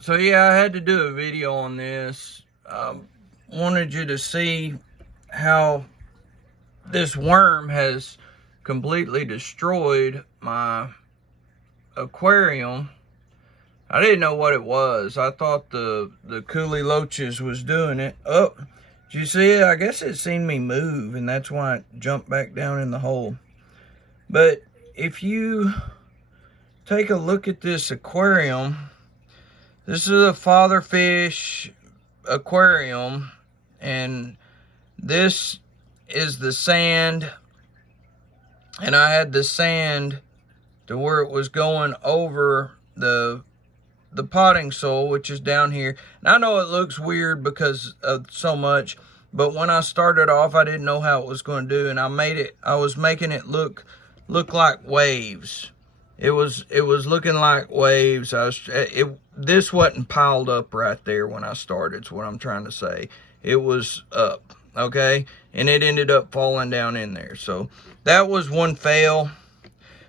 So yeah, I had to do a video on this. Wanted you to see how this worm has completely destroyed my aquarium. I didn't know what it was. I thought the coolie loaches was doing it. Oh, did you see it? I guess it seen me move, and that's why it jumped back down in the hole. But if you take a look at this aquarium, this is a father fish aquarium, and this is the sand, and I had the sand to where it was going over the potting soil, which is down here. And I know it looks weird because of so much, but when I started off, I didn't know how it was going to do, and I was making it look like waves. It was looking like waves. This wasn't piled up right there when I started, is what I'm trying to say. It was up, okay? And it ended up falling down in there. So that was one fail.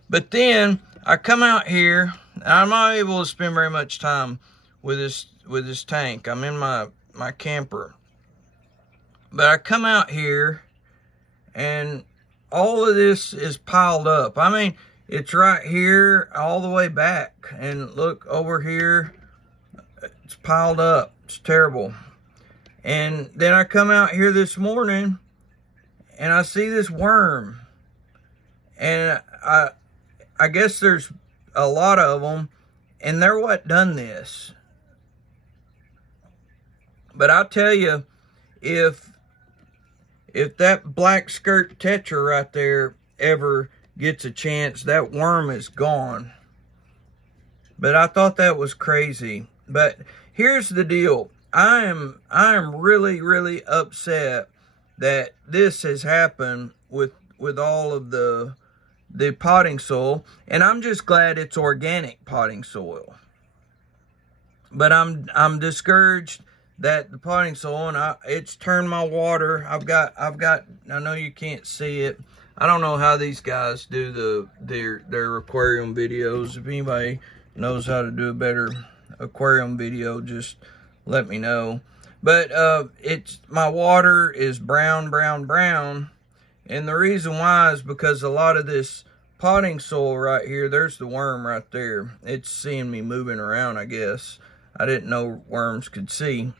But then I come out here. I'm not able to spend very much time with this tank. I'm in my camper. But I come out here and all of this is piled up. I mean, it's right here all the way back. And look over here, it's piled up. It's terrible. And then I come out here this morning and I see this worm. And I guess there's a lot of them, and they're what done this. But I'll tell you, if that black skirt tetra right there ever gets a chance, that worm is gone. But I thought that was crazy. But here's the deal. I am really upset that this has happened with all of the potting soil, and I'm just glad it's organic potting soil. But I'm discouraged that the potting soil, and it's turned my water. I've got. I know you can't see it. I don't know how these guys do their aquarium videos. If anybody knows how to do a better aquarium video, just let me know. But my water is brown. And the reason why is because a lot of this potting soil right here, there's the worm right there. It's seeing me moving around, I guess. I didn't know worms could see.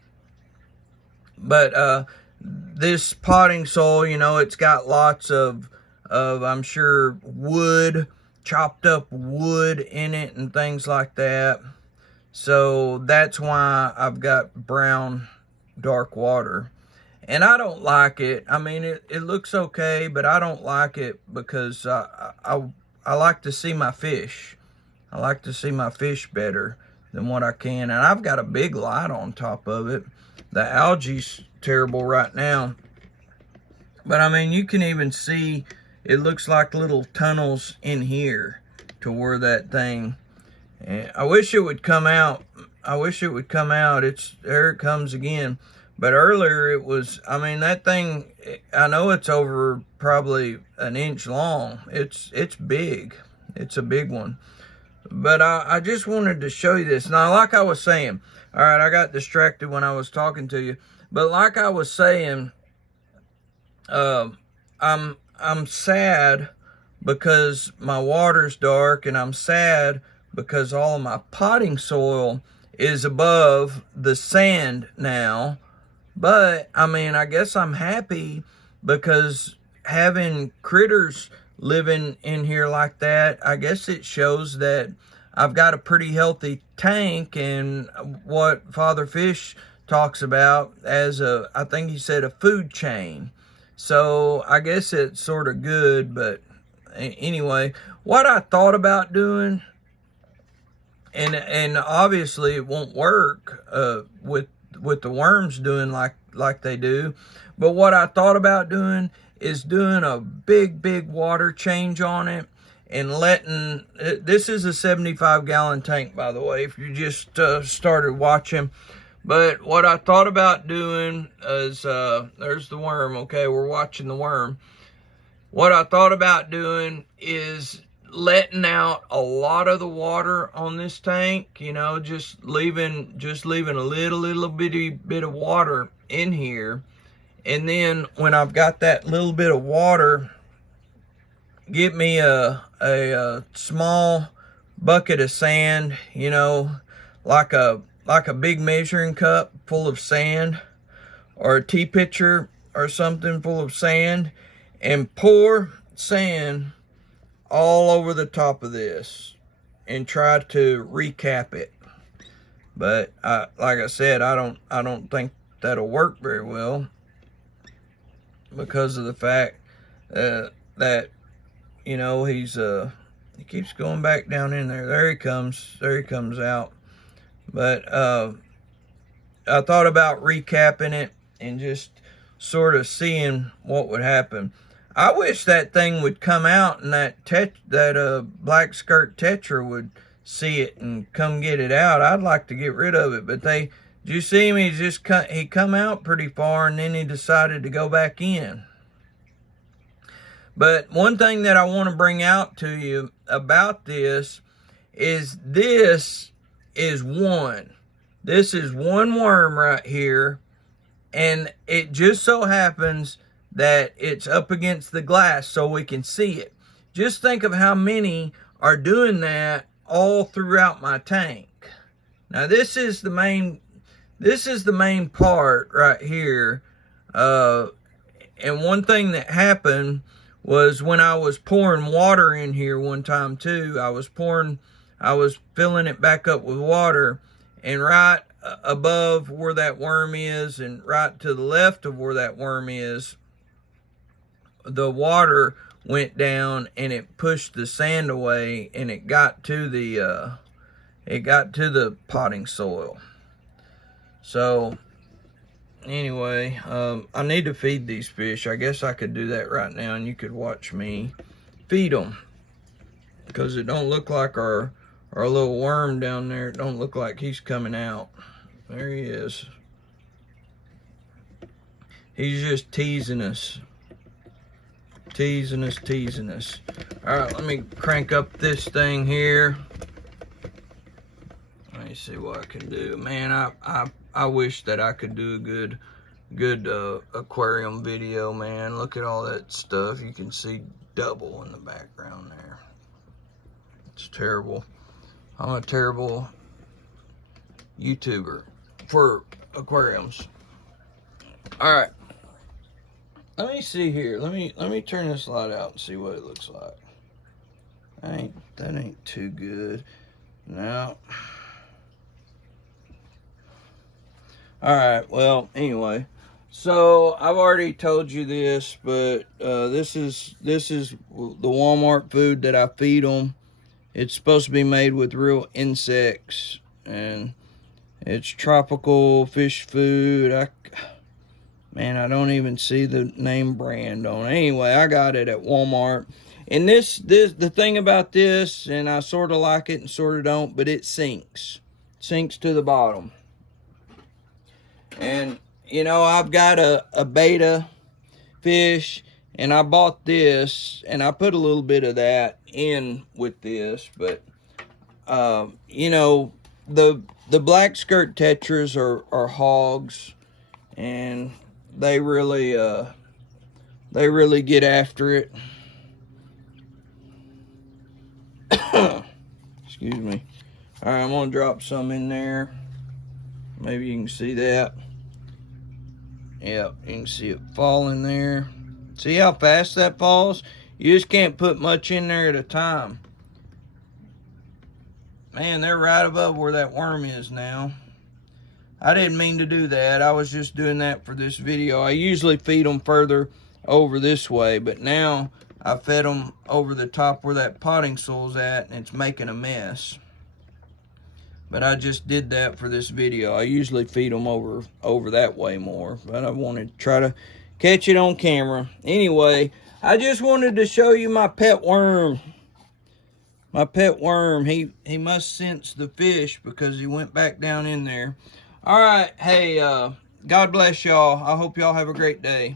But this potting soil, you know, it's got lots of I'm sure, wood, chopped up wood in it and things like that. So that's why I've got brown, dark water. And I don't like it. I mean, it looks okay, but I don't like it because I like to see my fish. I like to see my fish better than what I can. And I've got a big light on top of it. The algae's terrible right now. But I mean, you can even see, it looks like little tunnels in here to where that thing. And I wish it would come out. There it comes again. But earlier it was, I mean, that thing, I know it's over probably an inch long. It's big. It's a big one. But I just wanted to show you this. Now, like I was saying, all right, I got distracted when I was talking to you. But like I was saying, I'm sad because my water's dark, and I'm sad because all of my potting soil is above the sand now. But, I mean, I guess I'm happy because having critters living in here like that, I guess it shows that I've got a pretty healthy tank, and what Father Fish talks about as I think he said, a food chain. So, I guess it's sort of good, but anyway, what I thought about doing, and obviously it won't work with the worms doing like they do. But what I thought about doing is doing a big water change on it and letting, this is a 75-gallon tank, by the way, if you just started watching. But what I thought about doing is, there's the worm, okay, we're watching the worm. What I thought about doing is letting out a lot of the water on this tank, you know, just leaving a little bit of water in here. And then when I've got that little bit of water, get me a small bucket of sand, you know, like a big measuring cup full of sand, or a tea pitcher or something full of sand, and pour sand all over the top of this and try to recap it. But like I said, I don't think that'll work very well, because of the fact that, you know, he keeps going back down in there. There he comes out. But I thought about recapping it and just sort of seeing what would happen. I wish that thing would come out and that black skirt tetra would see it and come get it out. I'd like to get rid of it, but did you see him? He come out pretty far and then he decided to go back in. But one thing that I want to bring out to you about this is one. This is one worm right here, and it just so happens that it's up against the glass so we can see it. Just think of how many are doing that all throughout my tank. Now this is the main part right here. And one thing that happened was when I was pouring water in here one time too, I was filling it back up with water, and right above where that worm is and right to the left of where that worm is, the water went down and it pushed the sand away, and it got to the potting soil. So anyway, I need to feed these fish. I guess I could do that right now and you could watch me feed them, because it don't look like our little worm down there, it don't look like he's coming out. There he is. He's just teasing us. Teasing us. Alright, let me crank up this thing here. Let me see what I can do. Man, I wish that I could do a good aquarium video, man. Look at all that stuff. You can see double in the background there. It's terrible. I'm a terrible YouTuber for aquariums. All right, let me see here. Let me turn this light out and see what it looks like. That ain't too good. Now, all right. Well, anyway, so I've already told you this, but this is the Walmart food that I feed them. It's supposed to be made with real insects, and it's tropical fish food. I don't even see the name brand on it. Anyway, I got it at Walmart. And the thing about this, and I sort of like it and sort of don't, but it sinks to the bottom. And, you know, I've got a beta fish, and I bought this, and I put a little bit of that in with this, but, you know, the black skirt tetras are hogs, and they really get after it. Excuse me. All right, I'm gonna drop some in there. Maybe you can see that. Yep, you can see it falling there. See how fast that falls? You just can't put much in there at a time. Man, they're right above where that worm is now. I didn't mean to do that. I was just doing that for this video. I usually feed them further over this way, but now I fed them over the top where that potting soil's at, and it's making a mess. But I just did that for this video. I usually feed them over that way more, but I wanted to try to catch it on camera. Anyway, I just wanted to show you my pet worm. My pet worm. He must sense the fish because he went back down in there. All right. Hey, God bless y'all. I hope y'all have a great day.